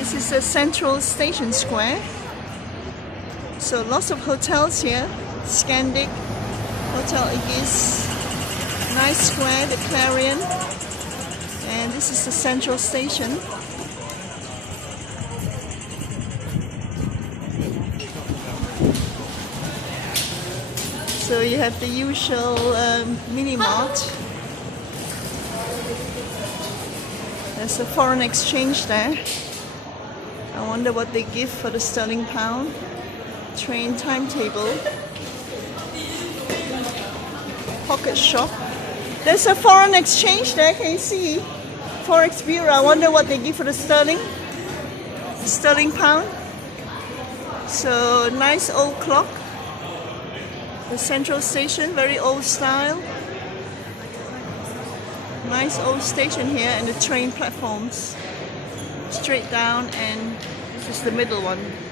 This is a central station square. So lots of hotels here. Scandic, Hotel Igis, nice square, the Clarion. And this is the central station. So you have the usual mini mart. There's a foreign exchange there. I wonder what they give for the sterling pound. Train timetable. Pocket shop. There's a foreign exchange there, can you see? Forex Bureau. I wonder what they give for the sterling pound. So nice old clock. The central station, very old style. Nice old station here, and the train platforms straight down, and this is the middle one.